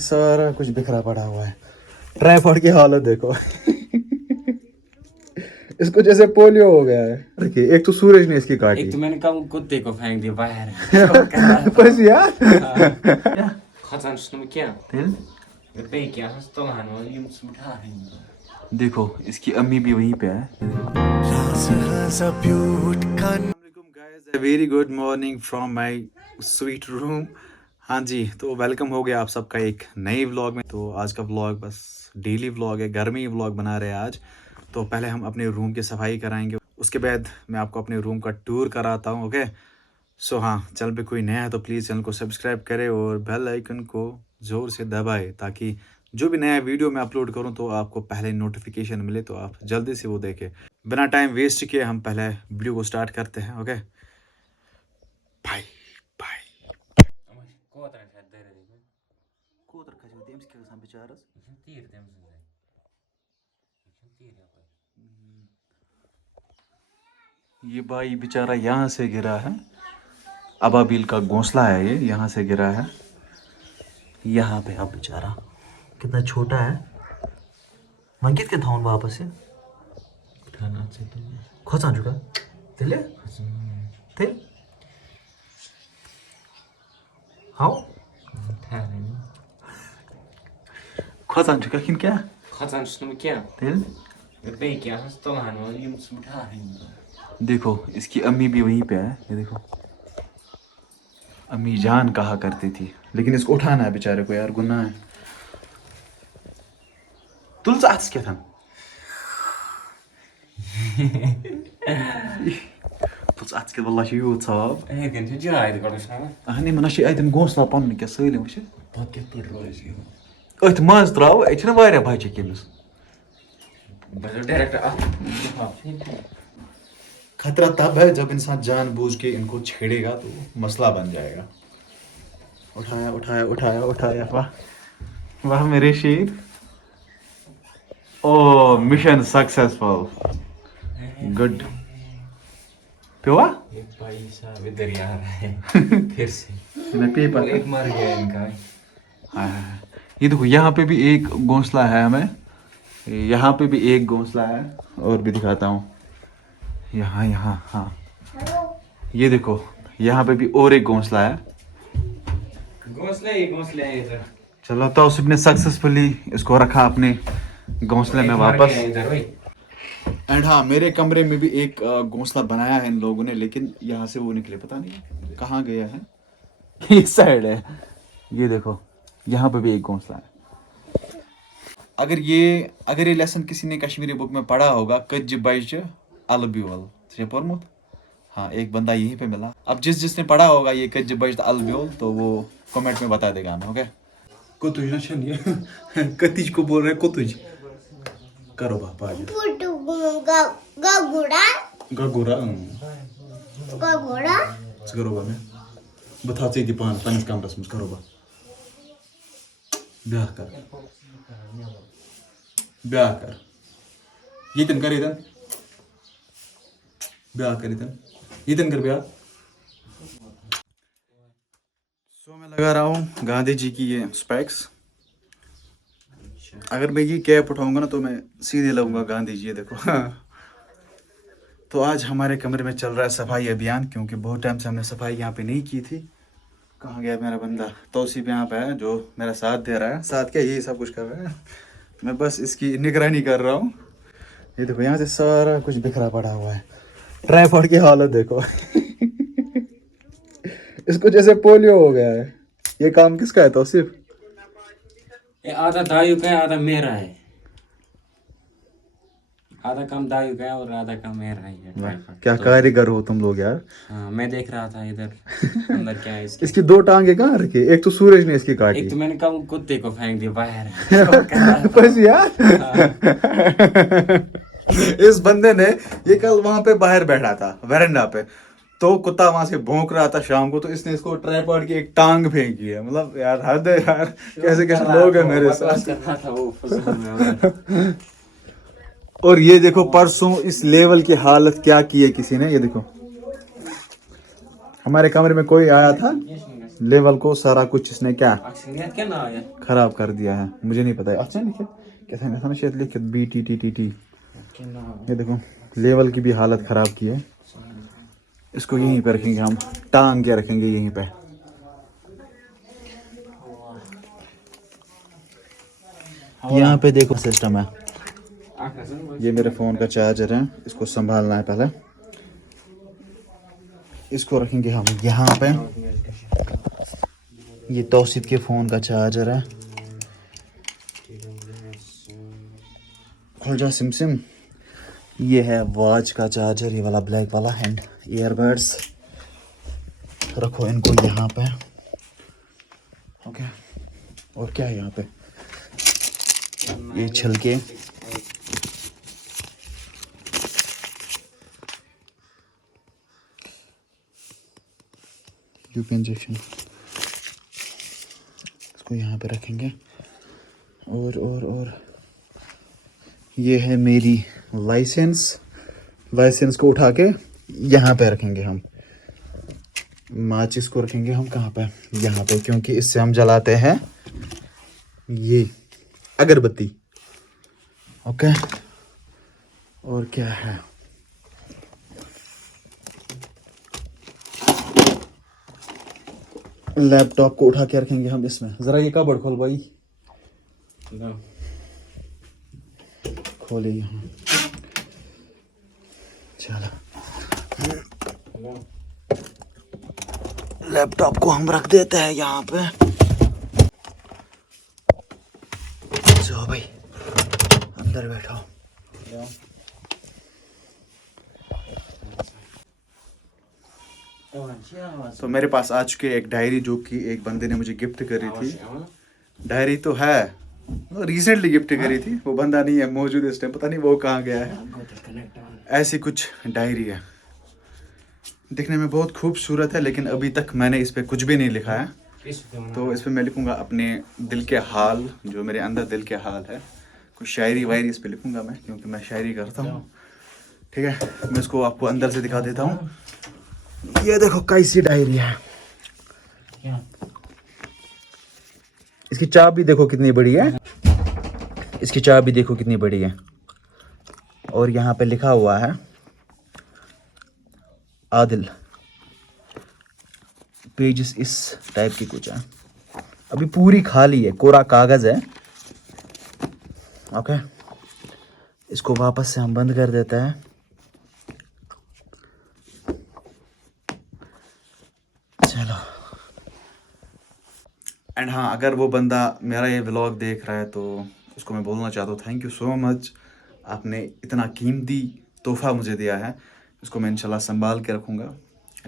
सारा कुछ बिखरा पड़ा हुआ है। ट्राइपॉड की हालत देखो। इसको जैसे पोलियो हो गया है। देखिए एक तो सूरज ने इसकी काटी। एक तो मैंने कहा कुत्ते को फेंक दिया बाहर। बस यार। खचान सुनो क्या पे क्या तलान उठा रही। देखो इसकी अम्मी भी वहीं पे है। Very good morning from my suite room. हाँ जी, तो वेलकम हो गया आप सबका एक नई व्लॉग में। तो आज का व्लॉग बस डेली व्लॉग है, घर में ही व्लॉग बना रहे हैं आज। तो पहले हम अपने रूम की सफाई कराएंगे, उसके बाद मैं आपको अपने रूम का टूर कराता हूँ। ओके सो हाँ, चैनल पे कोई नया है तो प्लीज़ चैनल को सब्सक्राइब करें और बेल आइकन को ज़ोर से दबाएं ताकि जो भी नया वीडियो मैं अपलोड करूं तो आपको पहले नोटिफिकेशन मिले, तो आप जल्दी से वो देखें। बिना टाइम वेस्ट किए हम पहले वीडियो को स्टार्ट करते हैं। Okay bye bye. ये भाई बेचारा यहाँ से गिरा है। अबाबील का घोंसला है, ये यहाँ से गिरा है। यहाँ पे अब बेचारा कितना छोटा है। मंकित के था वापस से खाना से तो खोसा चुका तेले तेल हाँ खोसा चुका किन क्या खचान सुनो क्या तेल। पे क्या तलान उठा रही। देखो इसकी अम्मी भी वहीं पे है, ये देखो। अम्मी जान कहा करती थी, लेकिन इसको उठाना है बेचारे को यार, गुनाह है। तुलसा आज क्या था तुलसा आज के वल्लाह यूथ साहब अहनी मन छ अतन घोंसला पन क्या सलिम छ पत कित पर रोज ये अथ मज त्राव अ छन वारिया बच्चे केमिस बस डायरेक्ट खतरा तब है जब इंसान जानबूझ के इनको छेड़ेगा तो मसला बन जाएगा। उठाया उठाया उठाया उठाया, वाह वाह मेरे शेर। ओ मिशन सक्सेसफुल, गुड। प्योवा एक भाई साहब इधर ही आ रहा है फिर से मैं पेपर एक मर गया इनका। हाँ, ये देखो यहाँ पे भी एक घोंसला है हमें, यहाँ पे भी एक घोंसला है, और भी दिखाता हूँ यहाँ यहाँ। हाँ ये देखो यहाँ पे भी और एक घोंसला है। घोंसले है इधर। चलो तो उसने सक्सेसफुली इसको रखा अपने घोंसले में वापस। एंड हाँ, मेरे कमरे में भी एक घोंसला बनाया है इन लोगों ने, लेकिन यहाँ से वो निकले, पता नहीं कहाँ गया है। इस साइड है, ये देखो यहाँ पे भी एक घोंसला है। अगर ये लेसन किसी ने कश्मीरी बुक में पढ़ा होगा, कज बज अलब्योल से पढ़मुत। हाँ, एक बंदा यहीं पे मिला। अब जिसने पढ़ा होगा ये कज बज अलब्योल तो वो कमेंट में बता देगा हमें। ओके कुतुज ना कतिज को बोल रहे कुतुज करो बापा गगुड़ा गगुड़ा गगुड़ा करो बा मैं बता चाहिए पान पानी कमरस में करो बा ब्याह कर ये तन कर इधर ब्याह कर इधर ये तन कर ब्याह। सो मैं लगा रहा हूँ गांधी जी की ये स्पेक्स। अगर मैं ये कैप उठाऊंगा ना तो मैं सीधे लगूंगा गांधी जी, देखो। तो आज हमारे कमरे में चल रहा है सफाई अभियान, क्योंकि बहुत टाइम से हमने सफाई यहाँ पे नहीं की थी। कहाँ गया मेरा बंदा? तौसीफ यहाँ पे है जो मेरा साथ दे रहा है। साथ क्या, यही सब कुछ कर रहा है, मैं बस इसकी निगरानी कर रहा हूँ। ये देखो यहाँ से सारा कुछ बिखरा पड़ा हुआ है। ट्राइपॉड की हालत देखो। इसको जैसे पोलियो हो गया है। ये काम किसका है तौसीफ? ये आधा दायु का है आधा मेरा है। आधा काम दायु का है और आधा काम मेरा है। क्या कारीगर हो तुम लोग यार। हाँ, मैं देख रहा था इधर अंदर क्या है इसके। इसकी दो टांगे कहाँ रखी? एक तो सूरज ने इसकी काटी। एक तो मैंने कहा कुत्ते को फेंक दिया बाहर। बस यार। इस बंदे ने ये कल वहां पे बाहर बैठा था वेरेंडा पे, तो कुत्ता वहां से भौंक रहा था शाम को, तो इसने इसको ट्राइपॉड की एक टांग फेंकी है। मतलब यार हद है यार, कैसे कैसे लोग हैं मेरे साथ। और ये देखो परसों इस लेवल की हालत क्या की है किसी ने। ये देखो हमारे कमरे में कोई आया था, लेवल को सारा कुछ इसने क्या अक्सरियत क्या ना है खराब कर दिया है। मुझे नहीं पता है। अच्छा लिखे कैसा है शायद लिखे BTTTT। क्या ना ये देखो लेवल की भी हालत खराब की है। इसको यहीं पे रखेंगे हम, टांग के रखेंगे यहीं पे। यहाँ पे देखो सिस्टम है। ये मेरे फ़ोन का चार्जर है, इसको संभालना है पहले। इसको रखेंगे हम यहाँ पे। ये तौसीफ के फ़ोन का चार्जर है। खुल जा सिम सिम। ये है वॉच का चार्जर, ये वाला ब्लैक वाला, एंड ईयरबड्स। रखो इनको यहाँ पे। ओके, और क्या है यहाँ पे? ये छिलके, यूपी इंजेक्शन, इसको यहाँ पे रखेंगे। और ये है मेरी लाइसेंस को उठा के यहाँ पे रखेंगे हम। माचिस को रखेंगे हम कहाँ पे? यहाँ पे, क्योंकि इससे हम जलाते हैं ये अगरबत्ती। ओके, और क्या है? लैपटॉप को उठा के रखेंगे हम इसमें। जरा ये कबर्ड खोल भाई, खोले यहाँ। चलो लैपटॉप को हम रख देते हैं यहाँ पे। चलो भाई अंदर बैठो। तो मेरे पास आ चुके एक डायरी जो कि एक बंदे ने मुझे गिफ्ट करी थी। डायरी तो है, रिसेंटली गिफ्ट करी थी। वो बंदा नहीं है मौजूद इस टाइम, पता नहीं वो कहाँ गया है। ऐसी कुछ डायरी है, दिखने में बहुत खूबसूरत है, लेकिन अभी तक मैंने इस पे कुछ भी नहीं लिखा है। तो इस पे मैं लिखूंगा अपने दिल के हाल, जो मेरे अंदर दिल के हाल है। कुछ शायरी वायरी इस पे लिखूंगा मैं, क्योंकि मैं शायरी करता हूँ। ठीक है, मैं इसको आपको अंदर से दिखा देता हूँ। ये देखो कैसी डायरी है। इसकी चाबी भी देखो कितनी बड़ी है। इसकी चाबी भी देखो कितनी बड़ी है। और यहाँ पे लिखा हुआ है आदिल। पेजेस इस टाइप की कुछ है, अभी पूरी खाली है, कोरा कागज है। ओके, इसको वापस से हम बंद कर देते हैं। चलो, एंड हाँ, अगर वो बंदा मेरा ये व्लॉग देख रहा है तो उसको मैं बोलना चाहता हूँ थैंक यू सो मच। आपने इतना कीमती तोहफा मुझे दिया है, इसको मैं इंशाल्लाह संभाल के रखूँगा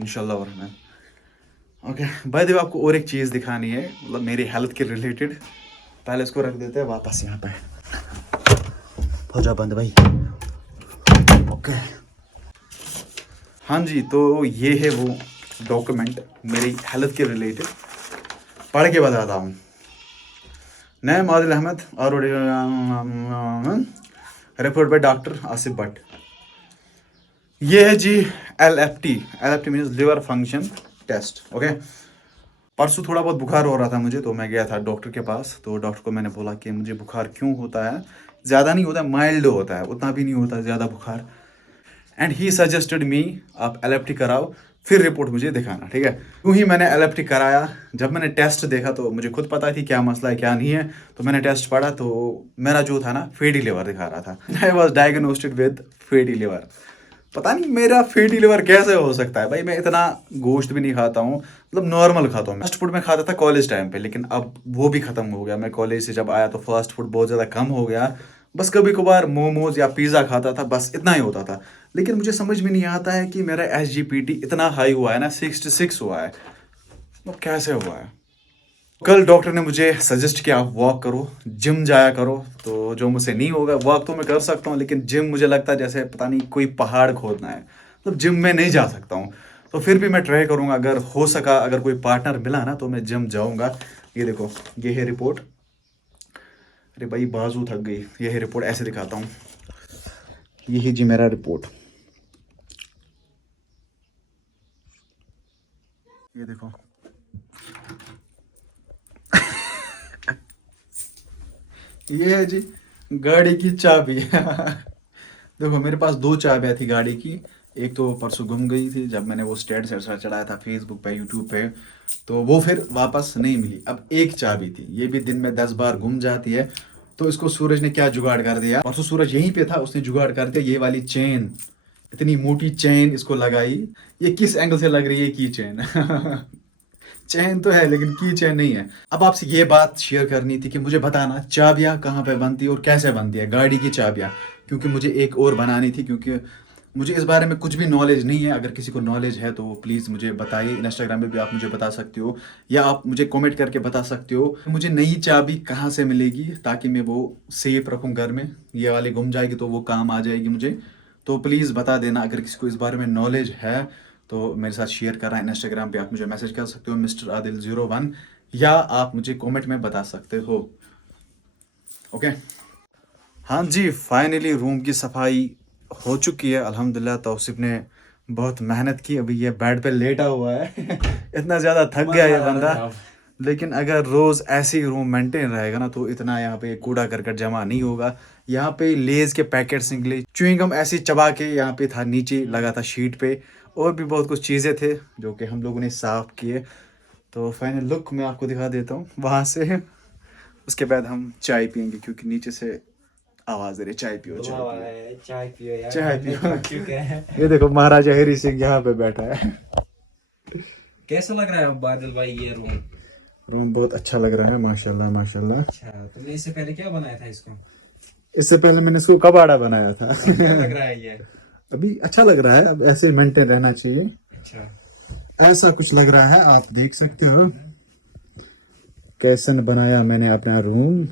इंशाल्लाह। और मैं ओके, बाय द वे आपको और एक चीज़ दिखानी है, मतलब मेरी हेल्थ के रिलेटेड। पहले इसको रख देते हैं वापस यहाँ पे। हो जा बंद भाई। ओके, हाँ जी, तो ये है वो डॉक्यूमेंट मेरी हेल्थ के रिलेटेड। पढ़ के बताता हूँ। नैम आदिल अहमद और report by doctor Asif Bhatt. ये है जी LFT means liver function test. Okay, परसों थोड़ा बहुत बुखार हो रहा था मुझे, तो मैं गया था डॉक्टर के पास। तो डॉक्टर को मैंने बोला कि मुझे बुखार क्यों होता है, ज़्यादा नहीं होता, माइल्ड होता है, उतना भी नहीं होता ज़्यादा बुखार। एंड ही सजेस्टेड मी आप LFT कराओ, फिर रिपोर्ट मुझे दिखाना। ठीक है, यूँ ही मैंने LFT कराया। जब मैंने टेस्ट देखा तो मुझे खुद पता थी क्या मसला है क्या नहीं है। तो मैंने टेस्ट पढ़ा तो मेरा जो था ना फैटी लिवर दिखा रहा था। I was diagnosed with fatty liver. पता नहीं मेरा फैटी लिवर कैसे हो सकता है भाई। मैं इतना गोश्त भी नहीं खाता हूँ, मतलब नॉर्मल खाता हूँ। फास्ट फूड में खाता था कॉलेज टाइम पे, लेकिन अब वो भी ख़त्म हो गया। मैं कॉलेज से जब आया तो फास्ट फूड बहुत ज़्यादा कम हो गया। बस कभी कभार मोमोज या पिज़्ज़ा खाता था, बस इतना ही होता था। लेकिन मुझे समझ में नहीं आता है कि मेरा SGPT इतना हाई हुआ है ना, 66 हुआ है, वो कैसे हुआ है। कल डॉक्टर ने मुझे सजेस्ट किया आप वॉक करो, जिम जाया करो। तो जो मुझसे नहीं होगा, वॉक तो मैं कर सकता हूँ, लेकिन जिम मुझे लगता है जैसे पता नहीं कोई पहाड़ खोदना है, मतलब जिम में नहीं जा सकता हूँ। तो फिर भी मैं ट्राई करूँगा, अगर हो सका, अगर कोई पार्टनर मिला ना तो मैं जिम जाऊँगा। ये देखो, ये है रिपोर्ट। अरे भाई बाजू थक गई। ये है रिपोर्ट, ऐसे दिखाता हूँ। यही जी मेरा रिपोर्ट, ये देखो। ये है जी गाड़ी की चाबी। देखो मेरे पास दो चाबियां थी गाड़ी की। एक तो परसों गुम गई थी जब मैंने वो स्टेटस चढ़ाया था फेसबुक पे यूट्यूब पे, तो वो फिर वापस नहीं मिली। अब एक चाबी थी, ये भी दिन में 10 बार गुम जाती है। तो इसको सूरज ने क्या जुगाड़ कर दिया, परसों सूरज यहीं पे था, उसने जुगाड़ कर दिया ये वाली चेन, इतनी मोटी चेन इसको लगाई। ये किस एंगल से लग रही है की चेन। चैन तो है लेकिन की चैन नहीं है। अब आपसे ये बात शेयर करनी थी कि मुझे बताना चाबियां कहाँ पे बनती है और कैसे बनती है गाड़ी की चाबियां, क्योंकि मुझे एक और बनानी थी, क्योंकि मुझे इस बारे में कुछ भी नॉलेज नहीं है। अगर किसी को नॉलेज है तो प्लीज़ मुझे बताइए। इंस्टाग्राम पे भी आप मुझे बता सकते हो या आप मुझे कमेंट करके बता सकते हो मुझे नई चाबी कहाँ से मिलेगी, ताकि मैं वो सेफ रखूँ घर में। ये वाली गुम जाएगी तो वो काम आ जाएगी मुझे। तो प्लीज़ बता देना अगर किसी को इस बारे में नॉलेज है तो मेरे साथ शेयर कर रहा है। इंस्टाग्राम पे आप मुझे मैसेज कर सकते हो मिस्टर आदिल 01, या आप मुझे कमेंट में बता सकते हो। ओके। हाँ जी, फाइनली रूम की सफाई हो चुकी है अल्हम्दुलिल्लाह। तौसिफ ने बहुत मेहनत की, अभी ये बेड पे लेटा हुआ है। इतना ज़्यादा थक गया ये बंदा। लेकिन अगर रोज़ ऐसे ही रूम मेंटेन रहेगा ना तो इतना यहाँ पे कूड़ा करकट जमा नहीं होगा। यहाँ पे लेज के पैकेट्स निकले, च्युइंगम ऐसे चबा के यहाँ पे था, नीचे लगा था शीट पे, और भी बहुत कुछ चीज़ें थे जो कि हम लोगों ने साफ किए। तो फाइनल लुक मैं आपको दिखा देता हूँ वहाँ से। उसके बाद हम चाय पियेंगे क्योंकि नीचे से आवाज़ दे रही चाय पियो चाय पियो चाय पियो यार, चाय हमने पियो। थक चुके हैं। ये देखो महाराजा हरी सिंह यहाँ पे बैठा है। कैसा लग रहा है बादल भाई ये रूम? रूम बहुत अच्छा लग रहा है माशाल्लाह माशाल्लाह। अच्छा, तुमने इससे पहले क्या बनाया था इसको? इससे पहले मैंने इसको कबाड़ा बनाया था। अब क्या लग रहा है ये? अभी अच्छा लग रहा है, अब ऐसे मेंटेन रहना चाहिए। अच्छा, ऐसा कुछ लग रहा है, आप देख सकते हो कैसन बनाया मैंने अपना रूम।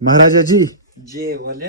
महाराजा जी जे बोले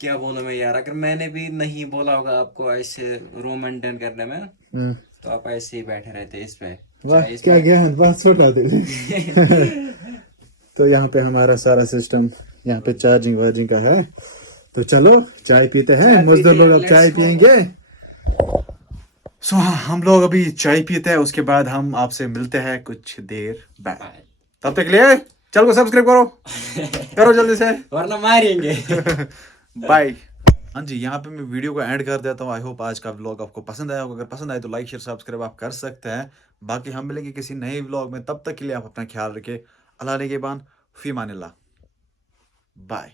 क्या बोलूं मैं यार, अगर मैंने भी नहीं बोला होगा आपको ऐसे रूम मेंटेन करने में, तो आप ऐसे ही बैठे रहते इस पे। वाह क्या गया है, बात छोटा दे। तो यहाँ पे हमारा सारा सिस्टम, यहाँ पे चार्जिंग वार्जिंग का है। तो चलो चाय पीते हैं, मजदूर लोग अब चाय पियेंगे। हाँ, हम लोग अभी चाय पीते हैं, उसके बाद हम आपसे मिलते हैं कुछ देर बाद। तब तक के लिए चल को सब्सक्राइब करो, करो जल्दी से वरना मारेंगे। बाय। हाँ जी, यहाँ पे मैं वीडियो को एंड कर देता हूँ। आई होप आज का व्लॉग आपको पसंद आया होगा। अगर पसंद आए तो लाइक शेयर सब्सक्राइब आप कर सकते हैं। बाकी हम मिलेंगे किसी नए व्लॉग में, तब तक के लिए आप अपना ख्याल रखें। अल्लाह निगहबान, फी मानिल्लाह, बाय।